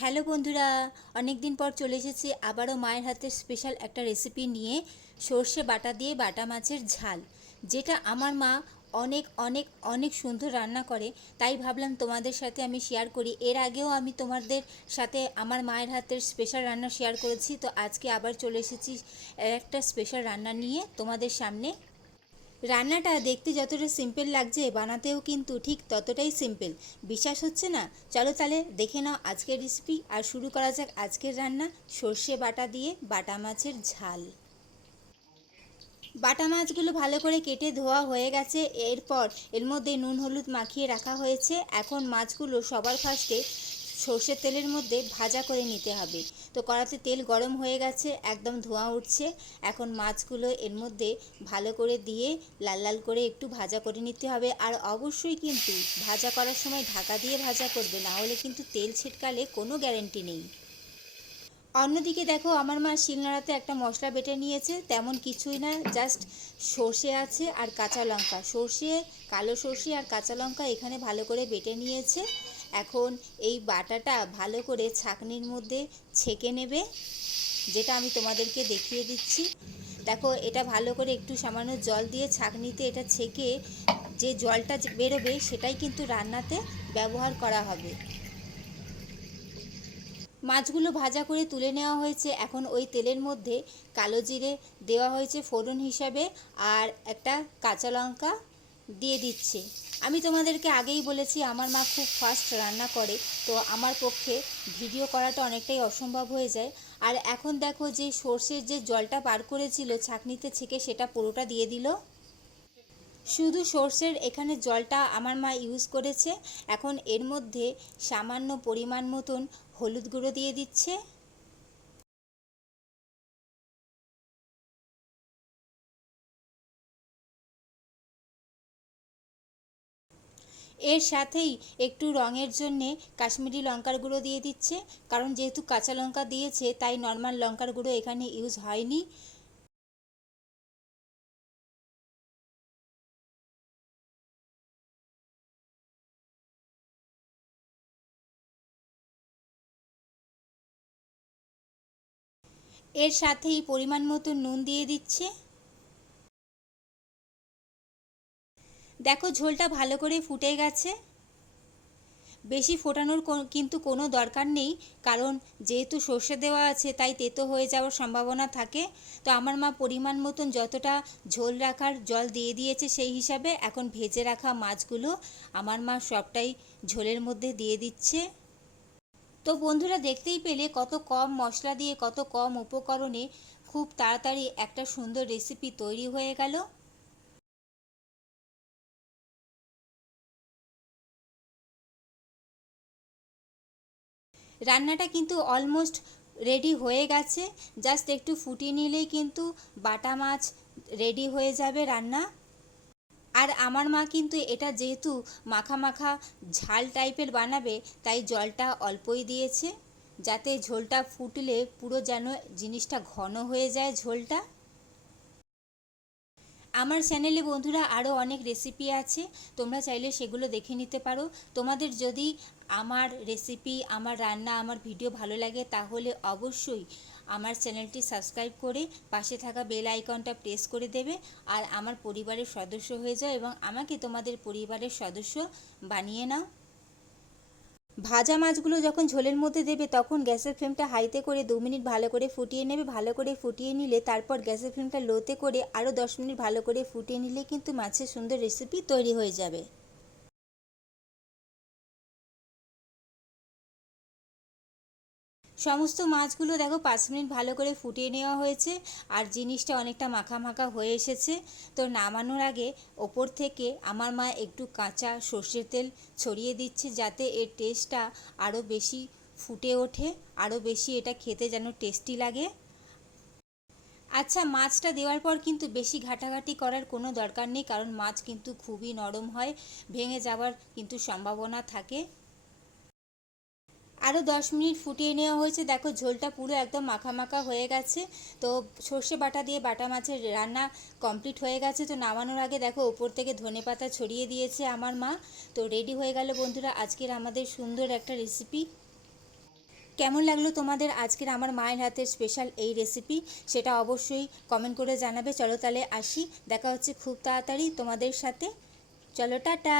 Hello বন্ধুরা অনেক দিন পর চলে এসেছি আবারও মায়ের হাতের স্পেশাল একটা রেসিপি নিয়ে সর্ষে বাটা দিয়ে বাটা মাছের ঝাল, যেটা আমার মা অনেক অনেক অনেক সুন্দর রান্না করে। তাই ভাবলাম তোমাদের সাথে আমি শেয়ার করি। এর আগেও আমি তোমাদের সাথে আমার মায়ের হাতের স্পেশাল রান্না শেয়ার করেছি। তো আজকে আবার চলে এসেছি একটা স্পেশাল রান্না নিয়ে তোমাদের সামনে রান্নাটা দেখতে যতটা সিম্পল লাগছে, বানাতেও কিন্তু ঠিক ততটাই সিম্পল বিশ্বাস হচ্ছে না? চলো তাহলে দেখে নাও আজকের রেসিপি আর শুরু করা যাক আজকের রান্না। সর্ষে বাটা দিয়ে বাটা মাছের ঝাল। বাটা মাছগুলো ভালো করে কেটে ধোয়া হয়ে গেছে। এরপর এর মধ্যে নুন, হলুদ মাখিয়ে রাখা হয়েছে। এখন মাছগুলো সবার ফার্স্টে সর্ষের তেলের মধ্যে ভাজা করে নিতে হবে। তো কড়াতে তেল গরম হয়ে গেছে, একদম ধোঁয়া উঠছে। এখন মাছগুলো এর মধ্যে ভালো করে দিয়ে লাল লাল করে একটু ভাজা করে নিতে হবে। আর অবশ্যই কিন্তু ভাজা করার সময় ঢাকা দিয়ে ভাজা করবে, না হলে কিন্তু তেল ছিটকালে কোনো গ্যারেন্টি নেই। অন্যদিকে দেখো, আমার মা শিলনোড়াতে একটা মশলা বেটে নিয়েছে, তেমন কিছুই না, জাস্ট সর্ষে আছে আর কাঁচা লঙ্কা। সর্ষে, কালো সর্ষে আর কাঁচা লঙ্কা এখানে ভালো করে বেটে নিয়েছে। এখন এই বাটাটা ভালো করে ছাঁকনির মধ্যে ছেঁকে নেবে, যেটা আমি তোমাদেরকে দেখিয়ে দিচ্ছি। দেখো, এটা ভালো করে একটু সামান্য জল দিয়ে ছাঁকনিতে এটা ছেঁকে যে জলটা বেরোবে সেটাই কিন্তু রান্নাতে ব্যবহার করা হবে। মাছগুলো ভাজা করে তুলে নেওয়া হয়েছে। এখন ওই তেলের মধ্যে কালো জিরে দেওয়া হয়েছে ফোড়ন হিসাবে আর একটা কাঁচা লঙ্কা দিয়ে দিচ্ছে। আমি তোমাদেরকে আগেই বলেছি, আমার মা খুব ফাস্ট রান্না করে, তো আমার পক্ষে ভিডিও করাটা অনেকটাই অসম্ভব হয়ে যায়। আর এখন দেখো যে সর্ষের যে জলটা পার করেছিল ছাঁকনিতে ছেঁকে সেটা পুরোটা দিয়ে দিল। শুধু সর্ষের এখানে জলটা আমার মা ইউজ করেছে। এখন এর মধ্যে সামান্য পরিমাণ মতন হলুদ গুঁড়ো দিয়ে দিচ্ছে। এর সাথেই একটু রঙের জন্যে কাশ্মীরি লঙ্কার গুঁড়ো দিয়ে দিচ্ছে। কারণ যেহেতু কাঁচা লঙ্কা দিয়েছে, তাই নর্মাল লঙ্কার গুঁড়ো এখানে ইউজ হয়নি। এর সাথেই পরিমাণ মতো নুন দিয়ে দিচ্ছে। দেখো ঝোলটা ভালো করে ফুটে গেছে। বেশি ফোটানোর কিন্তু কোনো দরকার নেই, কারণ যেহেতু সর্ষে দেওয়া আছে, তাই তেতো হয়ে যাওয়ার সম্ভাবনা থাকে। তো আমার মা পরিমাণ মতন যতটা ঝোল রাখার জল দিয়ে দিয়েছে সেই হিসাবে এখন ভেজে রাখা মাছগুলো আমার মা সবটাই ঝোলের মধ্যে দিয়ে দিচ্ছে। তো বন্ধুরা দেখতেই পেলে কত কম মশলা দিয়ে, কত কম উপকরণে খুব তাড়াতাড়ি একটা সুন্দর রেসিপি তৈরি হয়ে গেল। রান্নাটা কিন্তু অলমোস্ট রেডি হয়ে গেছে। জাস্ট একটু ফুটিয়ে নিলেই কিন্তু বাটা মাছ রেডি হয়ে যাবে রান্না। আর আমার মা কিন্তু এটা যেহেতু মাখা মাখা ঝাল টাইপের বানাবে, তাই জলটা অল্পই দিয়েছে। যাতে ঝোলটা ফুটলে পুরো যেন জিনিসটা ঘন হয়ে যায় ঝোলটা। আমার চ্যানেলে বন্ধুরা আরও অনেক রেসিপি আছে, তোমরা চাইলে সেগুলো দেখে নিতে পারো। তোমাদের যদি আমার রেসিপি আমার রান্না, আমার ভিডিও ভালো লাগে, তাহলে অবশ্যই আমার চ্যানেলটি সাবস্ক্রাইব করে পাশে থাকা বেল আইকনটা প্রেস করে দেবে আর আমার পরিবারের সদস্য হয়ে যাও এবং আমাকে তোমাদের পরিবারের সদস্য বানিয়ে নাও। ভাজা মাছগুলো যখন ঝোলের মধ্যে দেবে, তখন গ্যাসের ফ্লেমটা হাইতে করে দু মিনিট ভালো করে ফুটিয়ে নেবে। ভালো করে ফুটিয়ে নিলে তারপর গ্যাসের ফ্লেমটা লোতে করে আরও দশ মিনিট ভালো করে ফুটিয়ে নিলে কিন্তু মাছের সুন্দর রেসিপি তৈরি হয়ে যাবে। সমস্ত মাছগুলো দেখো পাঁচ মিনিট ভালো করে ফুটিয়ে নেওয়া হয়েছে আর জিনিসটা অনেকটা মাখা মাখা হয়ে এসেছে। তো নামানোর আগে ওপর থেকে আমার মা একটু কাঁচা সর্ষের তেল ছড়িয়ে দিচ্ছে যাতে এর টেস্টটা আরও বেশি ফুটে ওঠে আরও বেশি এটা খেতে যেন টেস্টি লাগে। আচ্ছা মাছটা দেওয়ার পর কিন্তু বেশি ঘাটাঘাটি করার কোনো দরকার নেই কারণ মাছ কিন্তু খুবই নরম হয়, ভেঙে যাওয়ার কিন্তু সম্ভাবনা থাকে। আরও দশ মিনিট ফুটিয়ে নেওয়া হয়েছে। দেখো, ঝোলটা পুরো একদম মাখা মাখা হয়ে গেছে। তো সর্ষে বাটা দিয়ে বাটা মাছের রান্না কমপ্লিট হয়ে গেছে। তো নামানোর আগে দেখো উপর থেকে ধনে পাতা ছড়িয়ে দিয়েছে আমার মা। তো রেডি হয়ে গেল বন্ধুরা, আজকের আমাদের সুন্দর একটা রেসিপি। কেমন লাগল তোমাদের আজকের আমার মায়ের হাতের স্পেশাল এই রেসিপি সেটা অবশ্যই কমেন্ট করে জানাবে। চলো তাহলে আসি, দেখা হচ্ছে খুব তাড়াতাড়ি তোমাদের সাথে। চলো, টাটা!